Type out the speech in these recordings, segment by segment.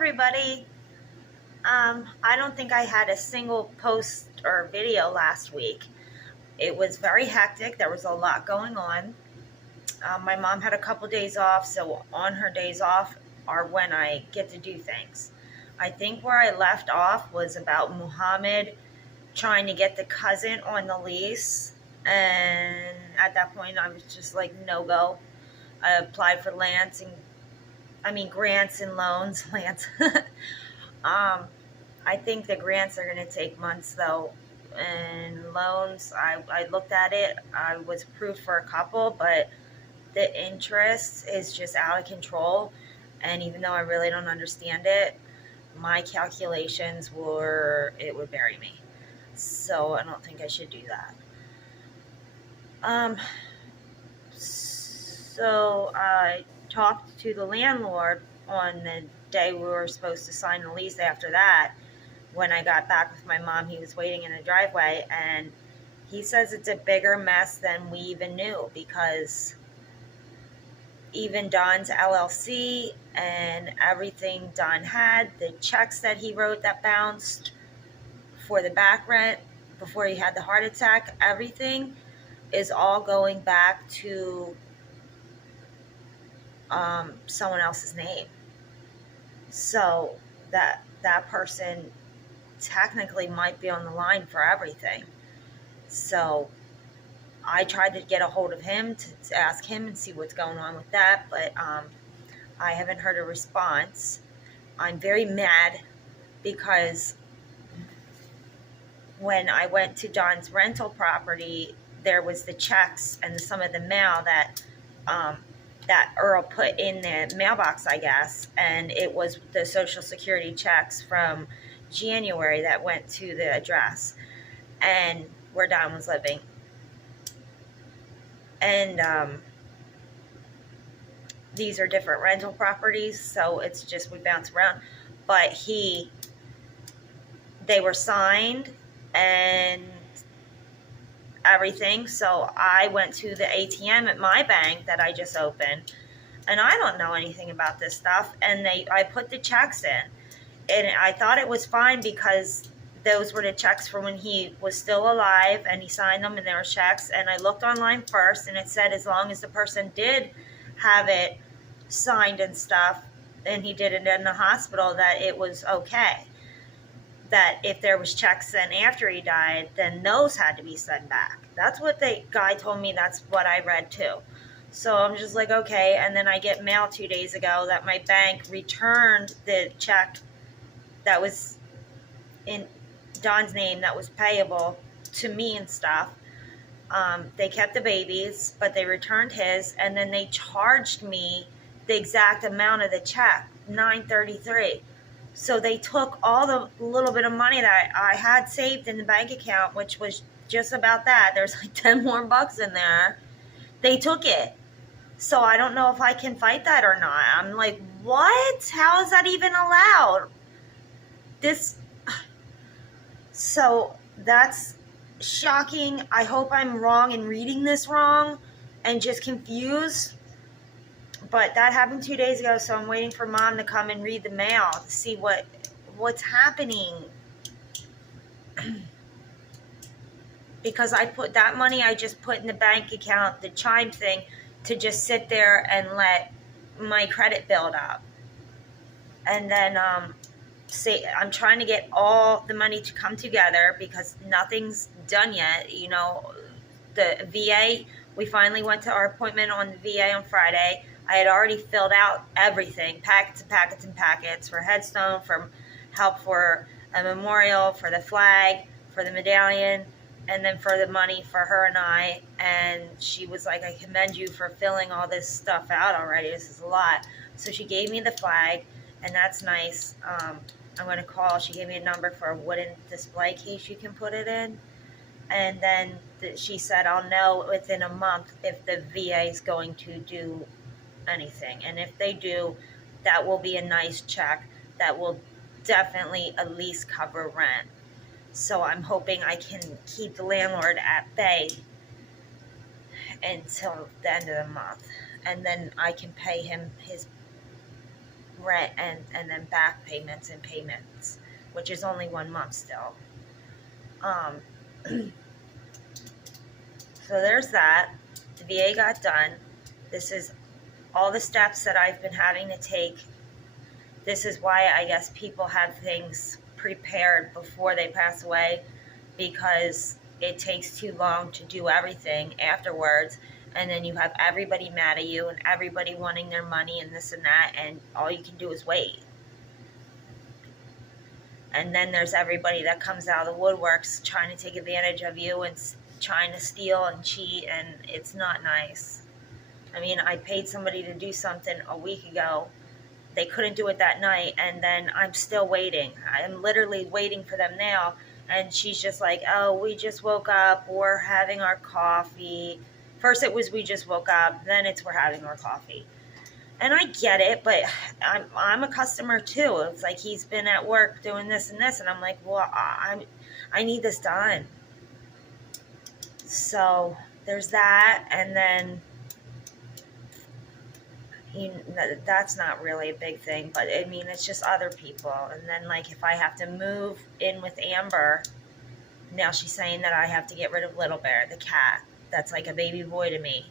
everybody. I don't think I had a single post or video last week. It was very hectic. There was a lot going on. My mom had a couple days off, so on her days off are when I get to do things. I think where I left off was about Muhammad trying to get the cousin on the lease, and at that point I was just like, no go. I applied for grants and loans. Lance. I think the grants are going to take months though, and loans, I looked at it. I was approved for a couple, but the interest is just out of control. And even though I really don't understand it, my calculations were it would bury me. So I don't think I should do that. So I talked to the landlord on the day we were supposed to sign the lease after that. When I got back with my mom, he was waiting in the driveway, and he says it's a bigger mess than we even knew, because even Don's LLC and everything Don had, the checks that he wrote that bounced for the back rent before he had the heart attack, everything is all going back to someone else's name. So that person technically might be on the line for everything. So I tried to get a hold of him to ask him and see what's going on with that, but I haven't heard a response. I'm very mad because when I went to Don's rental property, there was the checks and some of the mail that Earl put in the mailbox, I guess, and it was the Social Security checks from January that went to the address and where Don was living. And these are different rental properties, so it's just we bounce around. But they were signed and everything. So I went to the ATM at my bank that I just opened, and I don't know anything about this stuff. And I put the checks in, and I thought it was fine because those were the checks for when he was still alive, and he signed them, and they were checks. And I looked online first, and it said as long as the person did have it signed and stuff, and he did it in the hospital, that it was okay. That if there was checks then after he died, then those had to be sent back. That's what the guy told me. That's what I read too. So I'm just like, okay. And then I get mail 2 days ago that my bank returned the check that was in Don's name that was payable to me and stuff. They kept the baby's, but they returned his, and then they charged me the exact amount of the check, $933. So they took all the little bit of money that I had saved in the bank account, which was just about that. There's like 10 more bucks in there. They took it. So I don't know if I can fight that or not. I'm like, what? How is that even allowed? So that's shocking. I hope I'm wrong in reading this wrong and just confused. But that happened 2 days ago, so I'm waiting for Mom to come and read the mail to see what's happening. Because I put that money I just put in the bank account, the Chime thing, to just sit there and let my credit build up. And then I'm trying to get all the money to come together because nothing's done yet. You know, the VA, we finally went to our appointment on the VA on Friday. I had already filled out everything, packets and packets and packets for headstone, for help for a memorial, for the flag, for the medallion, and then for the money for her and I. And she was like, I commend you for filling all this stuff out already. This is a lot. So she gave me the flag, and that's nice. I'm going to call. She gave me a number for a wooden display case you can put it in. And then she said, I'll know within a month if the VA is going to do anything. And if they do, that will be a nice check that will definitely at least cover rent. So I'm hoping I can keep the landlord at bay until the end of the month. And then I can pay him his rent and then back payments and payments, which is only 1 month still. So there's that. The VA got done. This is all the steps that I've been having to take. This is why I guess people have things prepared before they pass away, because it takes too long to do everything afterwards, and then you have everybody mad at you and everybody wanting their money and this and that, and all you can do is wait. And then there's everybody that comes out of the woodworks trying to take advantage of you and trying to steal and cheat, and it's not nice. I mean, I paid somebody to do something a week ago. They couldn't do it that night, and then I'm still waiting. I'm literally waiting for them now, and she's just like, oh, we just woke up, we're having our coffee. First it was we just woke up, then it's we're having our coffee. And I get it, but I'm a customer too. It's like he's been at work doing this and this, and I'm like, well, I need this done. So there's that, and then that's not really a big thing, but I mean, it's just other people. And then, like, if I have to move in with Amber, now she's saying that I have to get rid of Little Bear, the cat. That's like a baby boy to me.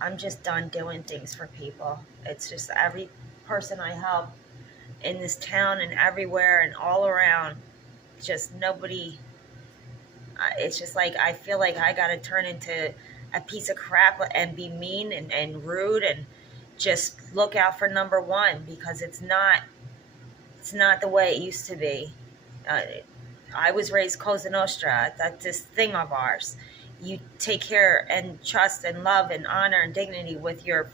I'm just done doing things for people. It's just every person I help in this town and everywhere and all around, just nobody. It's just like I feel like I gotta turn into a piece of crap and be mean and rude and just look out for number one, because it's not the way it used to be. I was raised Cosa Nostra. That's this thing of ours. You take care and trust and love and honor and dignity with your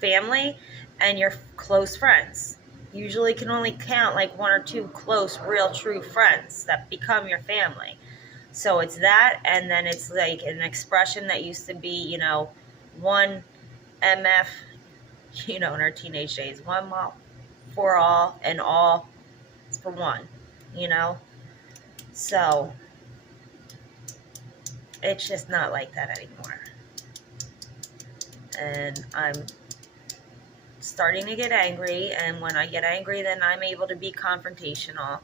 family and your close friends. You usually can only count like 1 or 2 close, real, true friends that become your family. So it's that, and then it's like an expression that used to be, one MF, in our teenage days, one for all, and all is for one, So it's just not like that anymore. And I'm starting to get angry, and when I get angry, then I'm able to be confrontational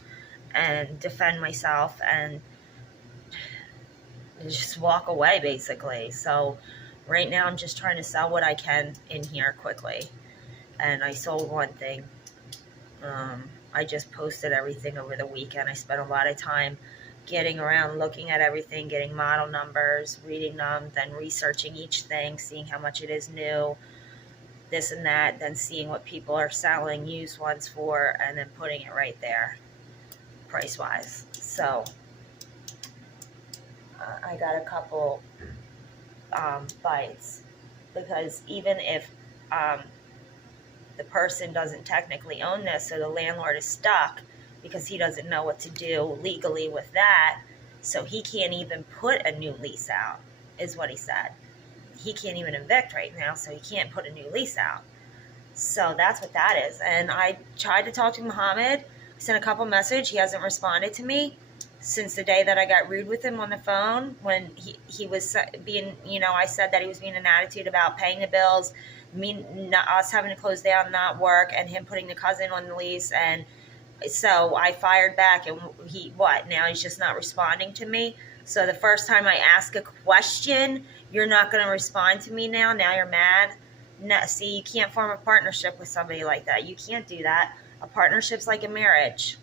and defend myself and just walk away, basically. So right now I'm just trying to sell what I can in here quickly, and I sold one thing. I just posted everything over the weekend. I spent a lot of time getting around, looking at everything, getting model numbers, reading them, then researching each thing, seeing how much it is new, this and that, then seeing what people are selling used ones for, and then putting it right there price-wise. So I got a couple bites, because even if the person doesn't technically own this, so the landlord is stuck because he doesn't know what to do legally with that, so he can't even put a new lease out, is what he said. He can't even evict right now, so he can't put a new lease out. So that's what that is. And I tried to talk to Muhammad. I sent a couple messages. He hasn't responded to me since the day that I got rude with him on the phone, when he was being, I said that he was being an attitude about paying the bills, us having to close down, not work, and him putting the cousin on the lease. And so I fired back, and now he's just not responding to me. So the first time I ask a question, you're not going to respond to me now you're mad. No, see, you can't form a partnership with somebody like that. You can't do that. A partnership's like a marriage.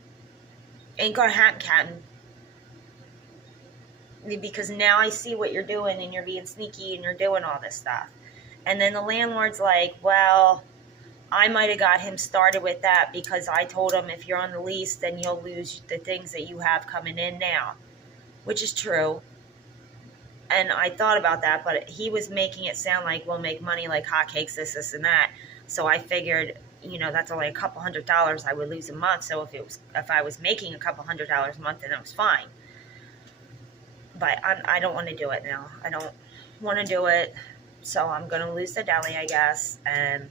Ain't gonna happen, Captain. Because now I see what you're doing, and you're being sneaky, and you're doing all this stuff. And then the landlord's like, well, I might have got him started with that because I told him if you're on the lease, then you'll lose the things that you have coming in now, which is true. And I thought about that, but he was making it sound like we'll make money like hotcakes, this, and that. So I figured, that's only a couple $100 I would lose a month. So if I was making a couple $100 a month, then it was fine. But I don't want to do it now. I don't want to do it. So I'm going to lose the deli, I guess. And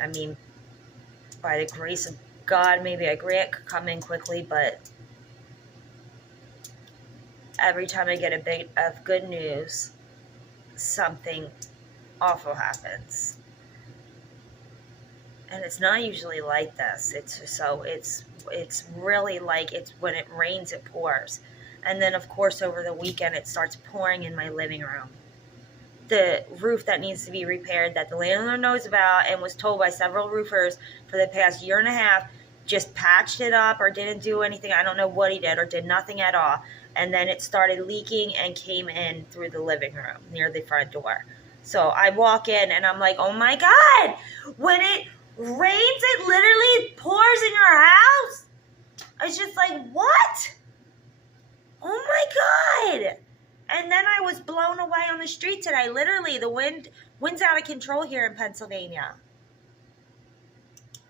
I mean, by the grace of God, maybe a grant could come in quickly, but every time I get a bit of good news, something awful happens. And it's not usually like this. It's really like it's when it rains, it pours. And then, of course, over the weekend, it starts pouring in my living room. The roof that needs to be repaired that the landlord knows about and was told by several roofers for the past year and a half, just patched it up or didn't do anything. I don't know what he did or did nothing at all. And then it started leaking and came in through the living room near the front door. So I walk in and I'm like, oh my God, when it rains, it literally pours in your house? I was just like, what? Oh my God. And then I was blown away on the street today. Literally, the wind's out of control here in Pennsylvania.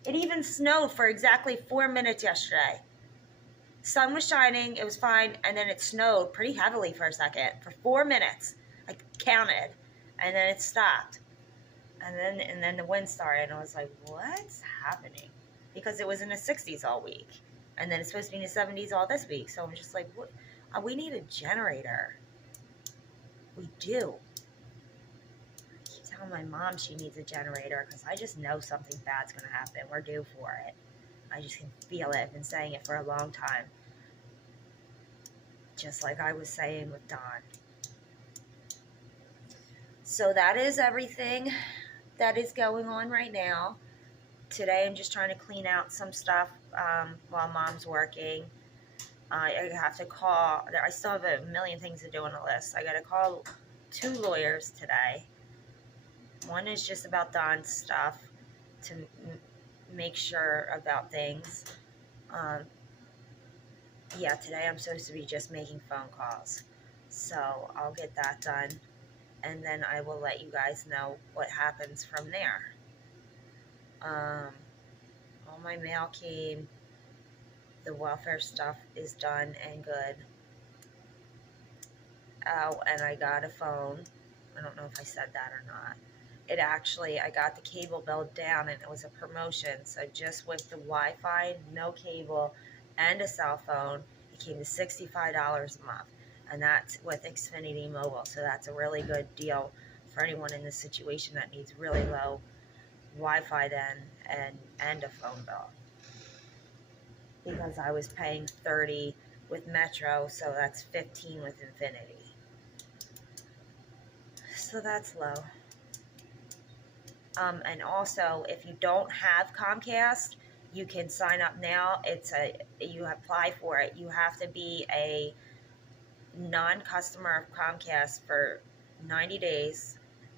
It even snowed for exactly 4 minutes yesterday. Sun was shining, it was fine, and then it snowed pretty heavily for a second. For 4 minutes. I counted. And then it stopped. And then the wind started, and I was like, what's happening? Because it was in the 60s all week. And then it's supposed to be in the 70s all this week. So I'm just like, what? We need a generator. We do. I keep telling my mom she needs a generator because I just know something bad's going to happen. We're due for it. I just can feel it. I've been saying it for a long time. Just like I was saying with Don. So that is everything that is going on right now. Today I'm just trying to clean out some stuff while Mom's working. I have to call. I still have a million things to do on the list. I got to call 2 lawyers today. One is just about Don's stuff to make sure about things. Yeah, today I'm supposed to be just making phone calls. So I'll get that done. And then I will let you guys know what happens from there. All my mail came. The welfare stuff is done and good. Oh, and I got a phone. I don't know if I said that or not. It actually, I got the cable bill down and it was a promotion. So just with the Wi-Fi, no cable, and a cell phone, it came to $65 a month. And that's with Xfinity Mobile. So that's a really good deal for anyone in this situation that needs really low Wi-Fi then and a phone bill. Because I was paying $30 with Metro, so that's $15 with Infinity. So that's low. And also, if you don't have Comcast, you can sign up now. You apply for it. You have to be a non-customer of Comcast for 90 days,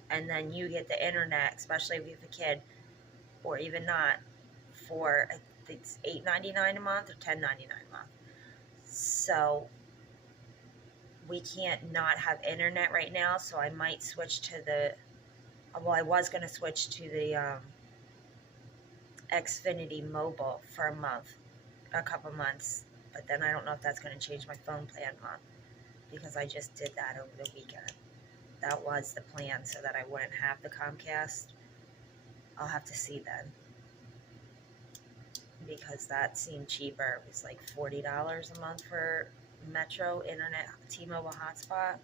and then you get the internet, especially if you have a kid, or even not, for I think it's $8.99 a month or $10.99 a month. So we can't not have internet right now, so I might switch to I was going to switch to the Xfinity Mobile for a couple months, but then I don't know if that's going to change my phone plan month, because I just did that over the weekend. That was the plan, so that I wouldn't have the Comcast. I'll have to see then, because that seemed cheaper. It was like $40 a month for Metro Internet T-Mobile hotspot.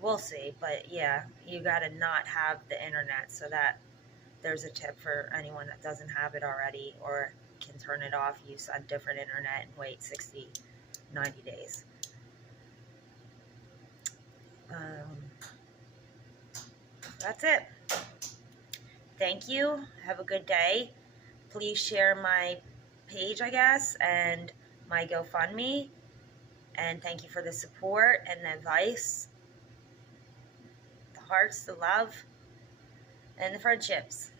We'll see, but yeah, you gotta not have the internet, so that there's a tip for anyone that doesn't have it already or can turn it off, use a different internet, and wait 60, 90 days. That's it. Thank you. Have a good day. Please share my page, I guess, and my GoFundMe. And thank you for the support and the advice, the hearts, the love, and the friendships.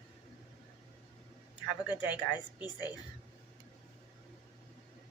Have a good day, guys. Be safe.